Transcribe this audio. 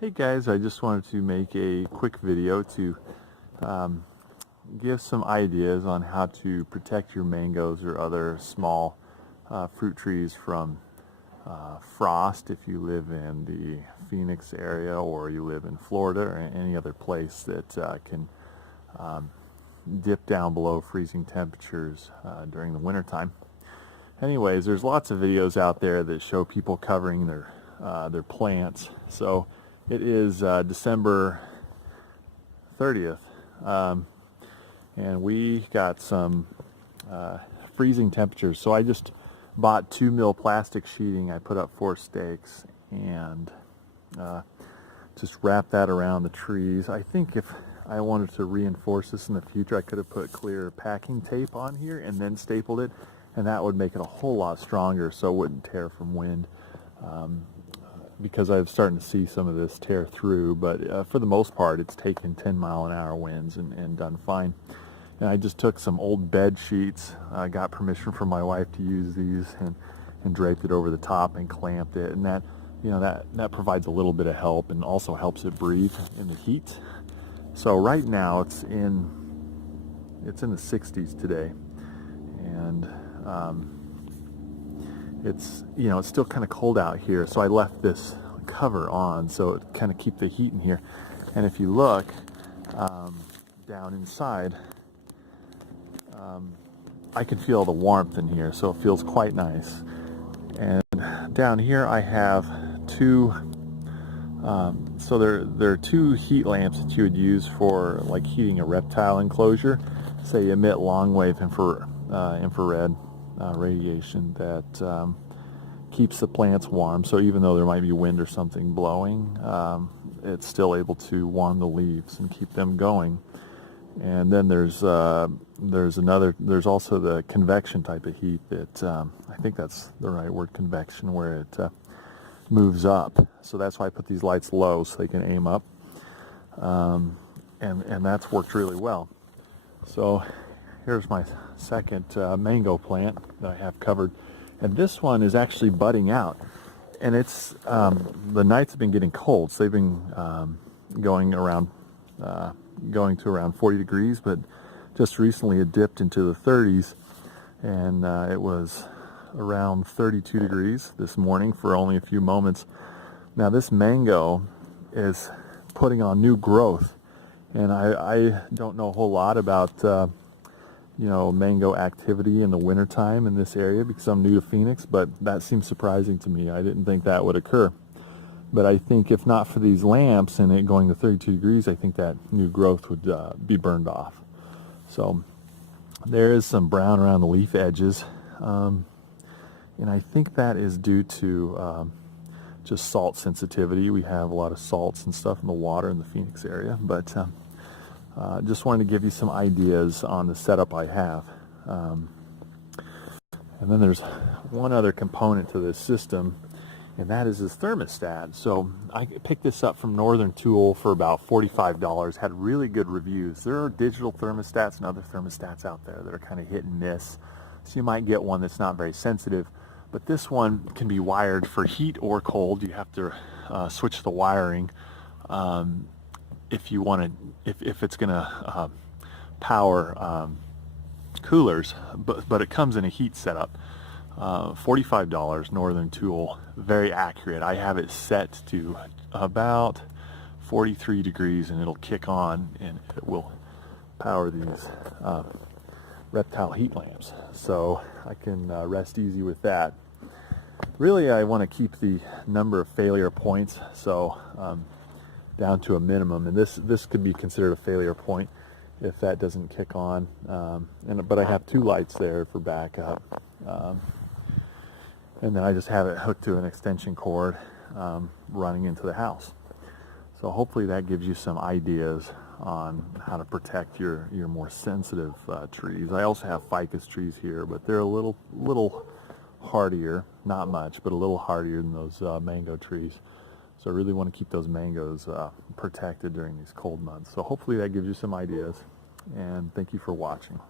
Hey guys, I just wanted to make a quick video to give some ideas on how to protect your mangoes or other small fruit trees from frost if you live in the Phoenix area or you live in Florida or any other place that can dip down below freezing temperatures during the wintertime. Anyways, there's lots of videos out there that show people covering their plants. So it is December 30th, and we got some freezing temperatures. So I just bought 2 mil plastic sheeting. I put up 4 stakes and just wrap that around the trees. I think if I wanted to reinforce this in the future, I could have put clear packing tape on here and then stapled it, and that would make it a whole lot stronger so it wouldn't tear from wind. Because I'm starting to see some of this tear through, but for the most part it's taken 10-mile-an-hour winds and done fine. And I just took some old bed sheets, got permission from my wife to use these, and draped it over the top and clamped it, and that, you know, that provides a little bit of help and also helps it breathe in the heat. So right now it's in the 60s today, and it's, you know, it's still kind of cold out here, so I left this cover on so it kind of keep the heat in here. And if you look down inside, I can feel the warmth in here, so it feels quite nice. And down here I have two so there are 2 heat lamps that you would use for like heating a reptile enclosure. Say you emit long wave infrared radiation that keeps the plants warm, so even though there might be wind or something blowing, it's still able to warm the leaves and keep them going. And then there's also the convection type of heat that I think that's the right word, convection, where it moves up. So that's why I put these lights low so they can aim up, and that's worked really well. So here's my second mango plant that I have covered, and this one is actually budding out, and it's the nights have been getting cold, so they've been going to around 40 degrees, but just recently it dipped into the 30s, and it was around 32 degrees this morning for only a few moments. Now this mango is putting on new growth, and I don't know a whole lot about you know, mango activity in the wintertime in this area because I'm new to Phoenix, but that seems surprising to me. I didn't think that would occur. But I think if not for these lamps and it going to 32 degrees, I think that new growth would be burned off. So there is some brown around the leaf edges, and I think that is due to just salt sensitivity. We have a lot of salts and stuff in the water in the Phoenix area, but just wanted to give you some ideas on the setup I have. And then there's one other component to this system, and that is this thermostat. So I picked this up from Northern Tool for about $45, had really good reviews. There are digital thermostats and other thermostats out there that are kind of hit and miss, so you might get one that's not very sensitive, but this one can be wired for heat or cold. You have to switch the wiring if you want to, if it's going to power coolers, but it comes in a heat setup. $45, Northern Tool, very accurate. I have it set to about 43 degrees and it'll kick on and it will power these reptile heat lamps, so I can rest easy with that. Really, I want to keep the number of failure points so down to a minimum, and this could be considered a failure point if that doesn't kick on. But I have 2 lights there for backup, and then I just have it hooked to an extension cord running into the house. So hopefully that gives you some ideas on how to protect your more sensitive trees. I also have ficus trees here, but they're a little hardier, not much, but a little hardier than those mango trees. So I really want to keep those mangoes protected during these cold months. So hopefully that gives you some ideas, and thank you for watching.